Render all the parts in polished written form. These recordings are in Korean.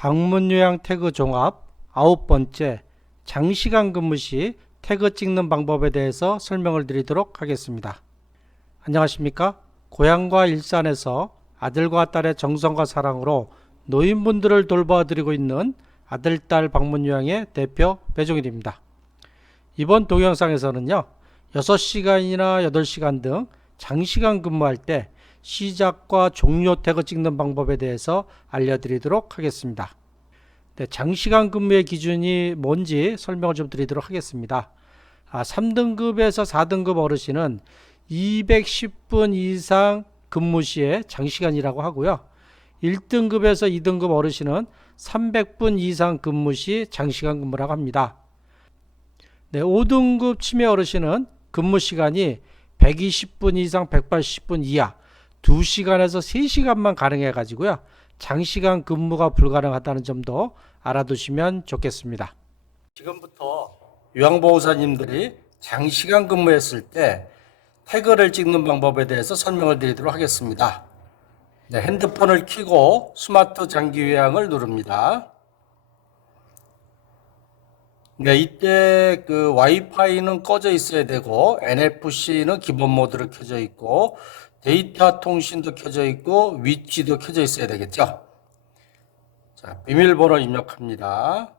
방문 요양 태그 종합 9번째 장시간 근무 시 태그 찍는 방법에 대해서 설명을 드리도록 하겠습니다. 안녕하십니까? 고향과 일산에서 아들과 딸의 정성과 사랑으로 노인분들을 돌봐드리고 있는 아들딸 방문 요양의 대표 배종일입니다. 이번 동영상에서는요, 6시간이나 8시간 등 장시간 근무할 때 시작과 종료 태그 찍는 방법에 대해서 알려드리도록 하겠습니다. 네, 장시간 근무의 기준이 뭔지 설명을 좀 드리도록 하겠습니다. 3등급에서 4등급 어르신은 210분 이상 근무 시에 장시간이라고 하고요. 1등급에서 2등급 어르신은 300분 이상 근무 시 장시간 근무라고 합니다. 네, 5등급 치매 어르신은 근무 시간이 120분 이상 180분 이하 2시간에서 3시간만 가능해 가지고요. 장시간 근무가 불가능하다는 점도 알아두시면 좋겠습니다. 지금부터 요양보호사님들이 장시간 근무했을 때 태그를 찍는 방법에 대해서 설명을 드리도록 하겠습니다. 네, 핸드폰을 켜고 스마트 장기 요양을 누릅니다. 네, 이때 그 와이파이는 꺼져 있어야 되고 NFC는 기본 모드로 켜져 있고 데이터 통신도 켜져 있고 위치도 켜져 있어야 되겠죠. 자, 비밀번호 입력합니다.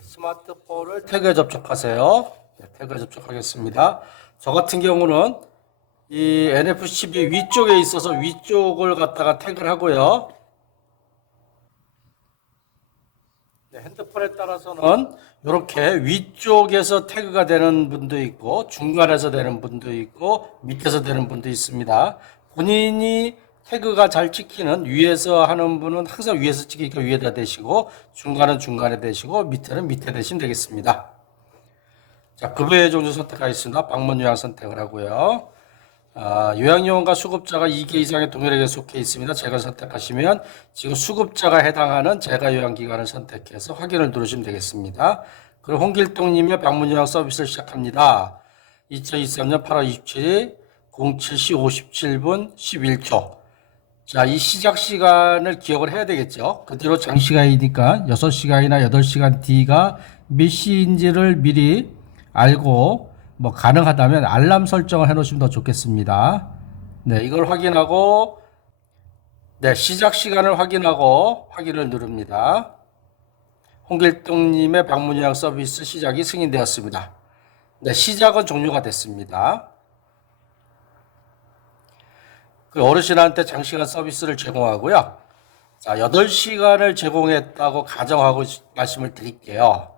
스마트폰을 태그에 접촉하세요. 네, 태그에 접촉하겠습니다. 저 같은 경우는 이 NFC 위쪽에 있어서 위쪽을 갖다가 태그를 하고요. 네, 핸드폰에 따라서는 이렇게 위쪽에서 태그가 되는 분도 있고 중간에서 되는 분도 있고 밑에서 되는 분도 있습니다. 본인이 태그가 잘 찍히는 위에서 하는 분은 항상 위에서 찍히니까 위에다 대시고 중간은 중간에 대시고 밑에는 밑에 대시면 되겠습니다. 자, 급여의 종류 선택하겠습니다. 방문 요양 선택을 하고요. 요양요원과 수급자가 2개 이상의 동일하게 속해 있습니다. 제가 선택하시면 지금 수급자가 해당하는 제가요양기관을 선택해서 확인을 누르시면 되겠습니다. 그리고 홍길동님의 방문요양 서비스를 시작합니다. 2023년 8월 27일 07시 57분 11초. 자, 이 시작 시간을 기억을 해야 되겠죠. 그대로 장시간이니까 6시간이나 8시간 뒤가 몇 시인지를 미리 알고 가능하다면 알람 설정을 해 놓으시면 더 좋겠습니다. 네, 이걸 확인하고 네, 시작 시간을 확인하고 확인을 누릅니다. 홍길동님의 방문 요양 서비스 시작이 승인되었습니다. 네, 시작은 종료가 됐습니다. 그 어르신한테 장시간 서비스를 제공하고요. 자, 8시간을 제공했다고 가정하고 말씀을 드릴게요.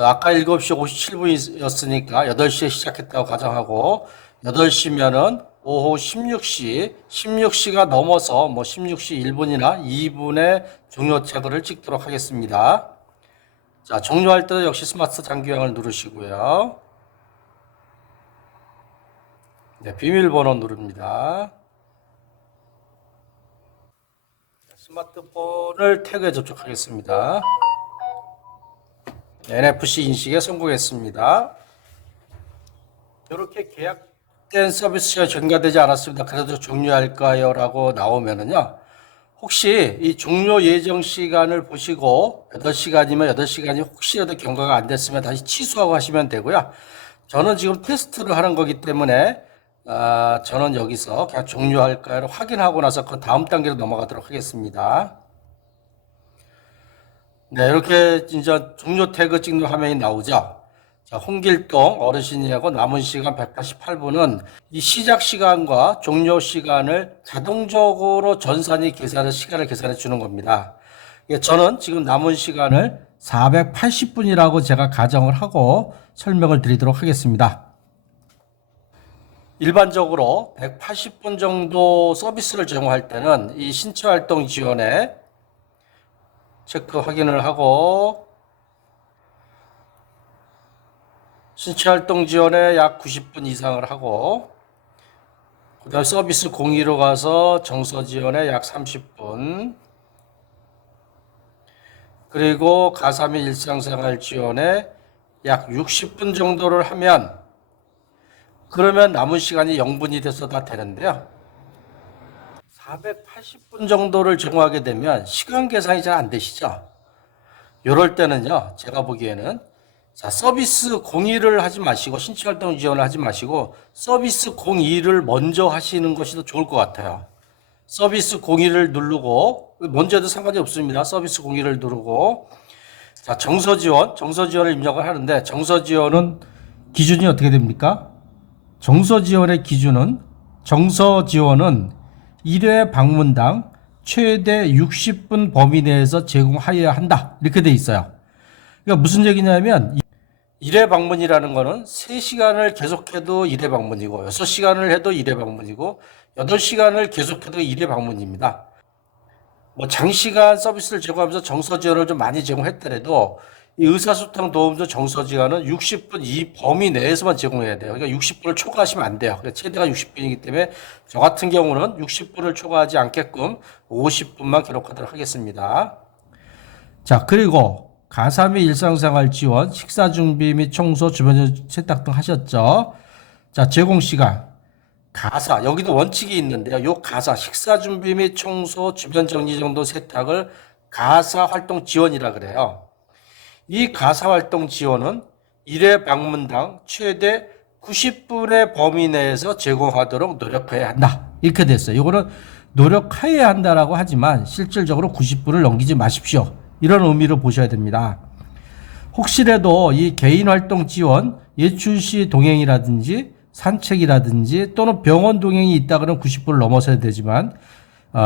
아까 7시 57분이었으니까 8시에 시작했다고 가정하고 8시면은 오후 16시가 넘어서 16시 1분이나 2분에 종료 태그를 찍도록 하겠습니다. 자, 종료할 때도 역시 스마트 장기요양을 누르시고요. 네, 비밀번호 누릅니다. 스마트폰을 태그에 접촉하겠습니다. NFC 인식에 성공했습니다. 이렇게 계약된 서비스가 전가되지 않았습니다. 그래도 종료할까요? 라고 나오면은요. 혹시 이 종료 예정 시간을 보시고 8시간이면 8시간이 혹시라도 경과가 안 됐으면 다시 취소하고 하시면 되고요. 저는 지금 테스트를 하는 거기 때문에 저는 여기서 그냥 종료할까요를 확인하고 나서 그 다음 단계로 넘어가도록 하겠습니다. 네, 이렇게 이제 종료 태그 찍는 화면이 나오죠. 자, 홍길동 어르신이하고 남은 시간 188분은 이 시작 시간과 종료 시간을 자동적으로 전산이 시간을 계산해 주는 겁니다. 저는 지금 남은 시간을 480분이라고 제가 가정을 하고 설명을 드리도록 하겠습니다. 일반적으로 180분 정도 서비스를 제공할 때는 이 신체활동 지원에 체크 확인을 하고 신체활동 지원에 약 90분 이상을 하고 그 다음 서비스 공의로 가서 정서 지원에 약 30분 그리고 가사 및 일상생활 지원에 약 60분 정도를 하면 그러면 남은 시간이 0분이 돼서 다 되는데요. 480분 정도를 제공하게 되면 시간 계산이 잘 안 되시죠? 이럴 때는요, 제가 보기에는 자, 서비스 공의를 하지 마시고 신체활동 지원을 하지 마시고 서비스 공의를 먼저 하시는 것이 더 좋을 것 같아요. 서비스 공의를 누르고 먼저 해도 상관이 없습니다. 서비스 공의를 누르고 자, 정서지원을 입력을 하는데 정서지원은 기준이 어떻게 됩니까? 정서지원의 기준은 정서지원은 1회 방문당 최대 60분 범위 내에서 제공하여야 한다. 이렇게 돼 있어요. 그러니까 무슨 얘기냐면 1회 방문이라는 거는 3시간을 계속해도 1회 방문이고 6시간을 해도 1회 방문이고 8시간을 계속해도 1회 방문입니다. 뭐 장시간 서비스를 제공하면서 정서 지원을 좀 많이 제공했더라도 이 의사소통 도움조 정서 지원은 60분 이 범위 내에서만 제공해야 돼요. 그러니까 60분을 초과하시면 안 돼요. 그러니까 최대가 60분이기 때문에 저 같은 경우는 60분을 초과하지 않게끔 50분만 기록하도록 하겠습니다. 자, 그리고 가사 및 일상생활 지원, 식사 준비 및 청소, 주변 세탁 등 하셨죠? 자, 제공 시간. 가사, 여기도 원칙이 있는데요. 요 가사, 식사 준비 및 청소, 주변 정리 정도 세탁을 가사 활동 지원이라 그래요. 이 가사 활동 지원은 1회 방문당 최대 90분의 범위 내에서 제공하도록 노력해야 한다. 이렇게 됐어요. 이거는 노력해야 한다라고 하지만 실질적으로 90분을 넘기지 마십시오. 이런 의미로 보셔야 됩니다. 혹시라도 이 개인활동 지원, 예출 시 동행이라든지 산책이라든지 또는 병원 동행이 있다 그러면 90분을 넘어서야 되지만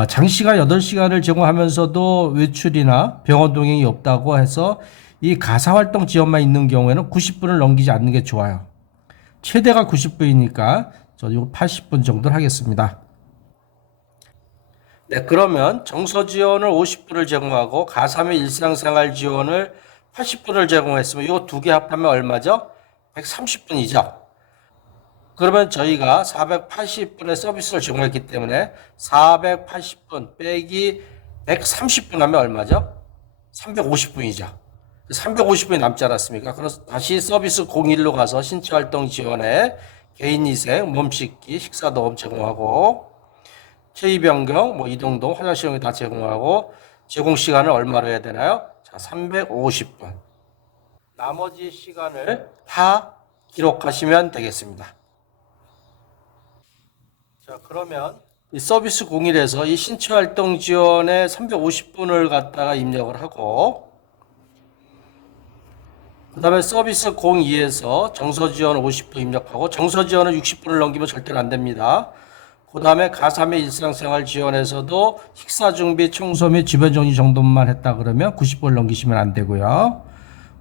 장시간 8시간을 제공하면서도 외출이나 병원 동행이 없다고 해서 이 가사활동 지원만 있는 경우에는 90분을 넘기지 않는 게 좋아요. 최대가 90분이니까 저 이거 80분 정도를 하겠습니다. 네, 그러면 정서 지원을 50분을 제공하고 가사 및 일상생활 지원을 80분을 제공했으면 이거 두 개 합하면 얼마죠? 130분이죠. 그러면 저희가 480분의 서비스를 제공했기 때문에 480분 빼기 130분 하면 얼마죠? 350분이죠. 350분이 남지 않았습니까? 그래서 다시 서비스 01로 가서 신체활동 지원에 개인위생, 몸 씻기, 식사도움 제공하고 체위 변경, 뭐 이동동, 화장실 이용이 다 제공하고 제공 시간을 얼마로 해야 되나요? 자, 350분. 나머지 시간을 다 기록하시면 되겠습니다. 자, 그러면 이 서비스 01에서 이 신체활동 지원에 350분을 갖다가 입력을 하고 그 다음에 서비스 02에서 정서지원 50분 입력하고 정서지원은 60분을 넘기면 절대로 안 됩니다. 그 다음에 가사 및 일상생활 지원에서도 식사 준비, 청소 및 주변 정리 정도만 했다 그러면 90분을 넘기시면 안 되고요.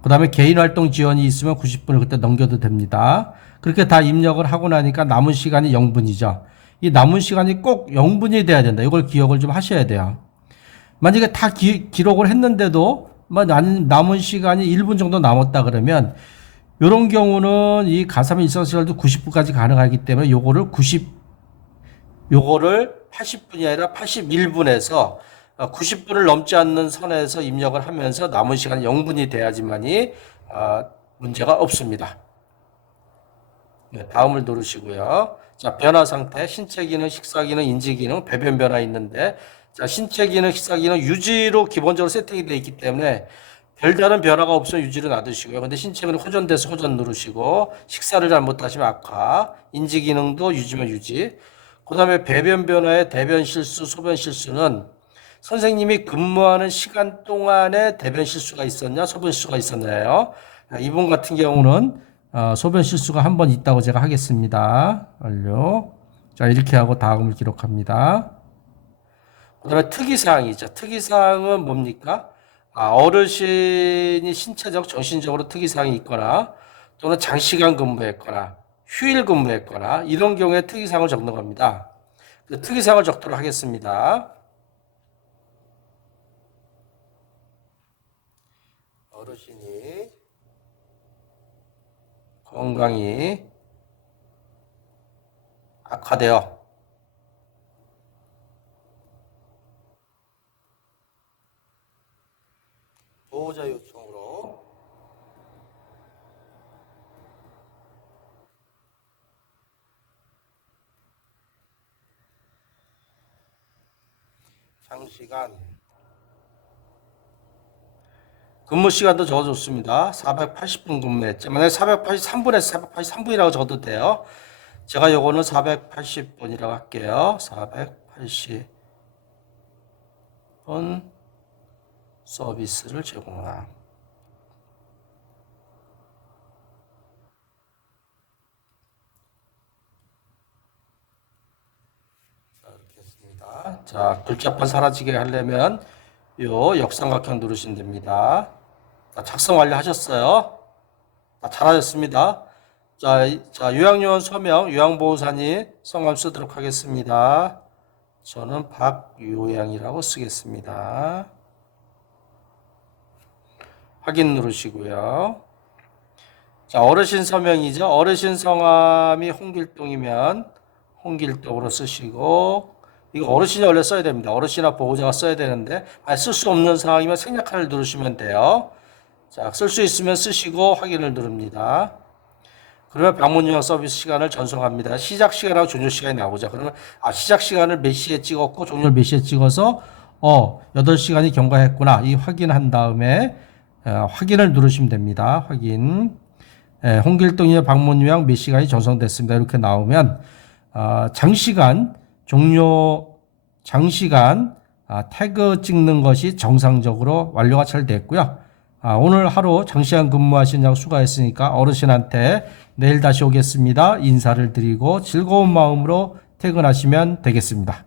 그 다음에 개인활동 지원이 있으면 90분을 그때 넘겨도 됩니다. 그렇게 다 입력을 하고 나니까 남은 시간이 0분이죠. 이 남은 시간이 꼭 0분이 돼야 된다. 이걸 기억을 좀 하셔야 돼요. 만약에 다 기록을 했는데도 남은 시간이 1분 정도 남았다 그러면 이런 경우는 이 가사 및 일상생활도 90분까지 가능하기 때문에 요거를 80분이 아니라 81분에서 90분을 넘지 않는 선에서 입력을 하면서 남은 시간이 0분이 돼야지만이 문제가 없습니다. 네, 다음을 누르시고요. 자, 변화 상태, 신체 기능, 식사 기능, 인지 기능, 배변 변화 있는데 자, 신체 기능, 식사 기능 유지로 기본적으로 세팅이 되어 있기 때문에 별다른 변화가 없으면 유지로 놔두시고요. 근데 신체 기능 호전돼서 호전 누르시고 식사를 잘못하시면 악화, 인지 기능도 유지면 유지. 그 다음에 배변 변화의 대변 실수, 소변 실수는 선생님이 근무하는 시간 동안에 대변 실수가 있었냐, 소변 실수가 있었나요? 이분 같은 경우는 소변 실수가 한 번 있다고 제가 하겠습니다. 완료. 자, 이렇게 하고 다음을 기록합니다. 그 다음에 특이사항이죠. 특이사항은 뭡니까? 어르신이 신체적, 정신적으로 특이사항이 있거나 또는 장시간 근무했거나 휴일 근무했거나 이런 경우에 특이사항을 적는 겁니다. 그 특이사항을 적도록 하겠습니다. 어르신이 건강이 악화되어 보호자 요청으로 장시간 근무 시간도 적어줬습니다. 480분 근무했죠. 만약에 483분에서 483분이라고 적어도 돼요. 제가 요거는 480분이라고 할게요. 480분 서비스를 제공하라. 자, 이렇게 했습니다. 자, 글자판 사라지게 하려면 요 역삼각형 누르시면 됩니다. 자, 작성 완료하셨어요. 잘하셨습니다. 자, 요양요원 서명, 요양보호사님 성함 쓰도록 하겠습니다. 저는 박요양이라고 쓰겠습니다. 확인 누르시고요. 자, 어르신 서명이죠. 어르신 성함이 홍길동이면 홍길동으로 쓰시고, 이거 어르신이 원래 써야 됩니다. 어르신이나 보호자가 써야 되는데 쓸 수 없는 상황이면 생략하를 누르시면 돼요. 자, 쓸 수 있으면 쓰시고 확인을 누릅니다. 그러면 방문 요양 서비스 시간을 전송합니다. 시작 시간하고 종료 시간이 나오죠. 그러면 시작 시간을 몇 시에 찍었고 종료를 몇 시에 찍어서 8시간이 경과했구나. 이 확인한 다음에 확인을 누르시면 됩니다. 확인. 홍길동의 방문 요양 몇 시간이 전송됐습니다. 이렇게 나오면 장시간 태그 찍는 것이 정상적으로 완료가 잘 됐고요. 오늘 하루 장시간 근무하신 양 수고했으니까 어르신한테 내일 다시 오겠습니다. 인사를 드리고 즐거운 마음으로 퇴근하시면 되겠습니다.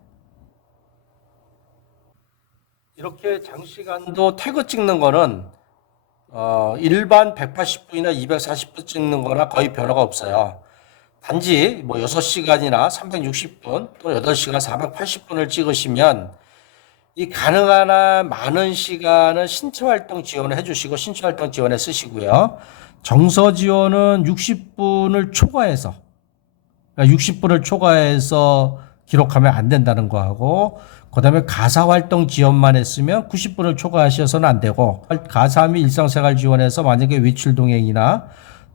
이렇게 장시간도 태그 찍는 거는 일반 180분이나 240분 찍는 거나 거의 변화가 없어요. 단지 6시간이나 360분 또는 8시간 480분을 찍으시면 이 가능한 한 많은 시간은 신체활동 지원을 해주시고 신체활동 지원에 쓰시고요. 정서 지원은 60분을 초과해서, 그러니까 60분을 초과해서 기록하면 안 된다는 거하고, 그 다음에 가사활동 지원만 했으면 90분을 초과하셔서는 안 되고, 가사 및 일상생활 지원에서 만약에 외출동행이나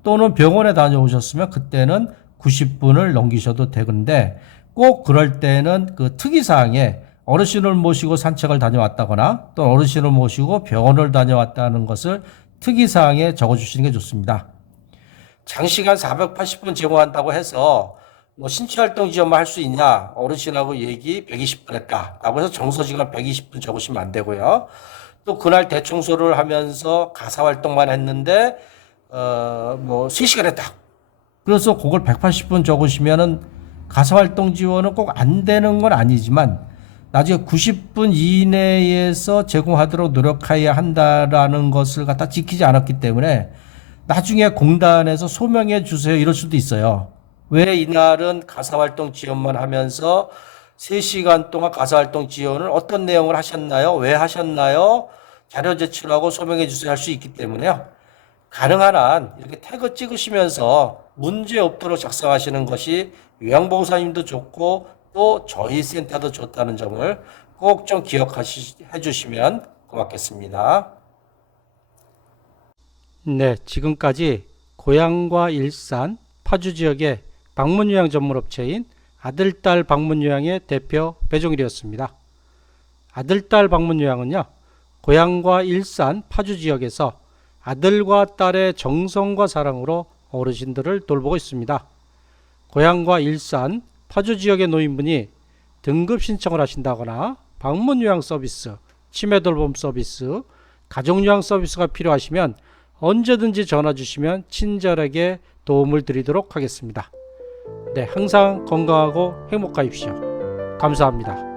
또는 병원에 다녀오셨으면 그때는 90분을 넘기셔도 되는데, 꼭 그럴 때는 그 특이사항에 어르신을 모시고 산책을 다녀왔다거나 또 어르신을 모시고 병원을 다녀왔다는 것을 특이사항에 적어주시는 게 좋습니다. 장시간 480분 제공한다고 해서 신체활동 지원만 할 수 있냐, 어르신하고 얘기 120분 했다 라고 해서 정서시간 120분 적으시면 안 되고요. 또 그날 대청소를 하면서 가사활동만 했는데 3시간 했다, 그래서 그걸 180분 적으시면은 가사활동 지원은 꼭 안 되는 건 아니지만 나중에 90분 이내에서 제공하도록 노력해야 한다라는 것을 갖다 지키지 않았기 때문에 나중에 공단에서 소명해 주세요 이럴 수도 있어요. 왜 이날은 가사활동 지원만 하면서 3시간 동안 가사활동 지원을 어떤 내용을 하셨나요? 왜 하셨나요? 자료 제출하고 소명해 주세요 할 수 있기 때문에요. 가능한 한 이렇게 태그 찍으시면서 문제 없도록 작성하시는 것이 요양보호사님도 좋고 또 저희 센터도 좋다는 점을 꼭 좀 기억해 주시면 고맙겠습니다. 네, 지금까지 고양과 일산 파주 지역의 방문요양 전문업체인 아들딸 방문요양의 대표 배종일이었습니다. 아들딸 방문요양은요, 고양과 일산 파주 지역에서 아들과 딸의 정성과 사랑으로 어르신들을 돌보고 있습니다. 고양과 일산 파주 지역의 노인분이 등급 신청을 하신다거나 방문요양 서비스, 치매돌봄 서비스, 가족요양 서비스가 필요하시면 언제든지 전화 주시면 친절하게 도움을 드리도록 하겠습니다. 네, 항상 건강하고 행복하십시오. 감사합니다.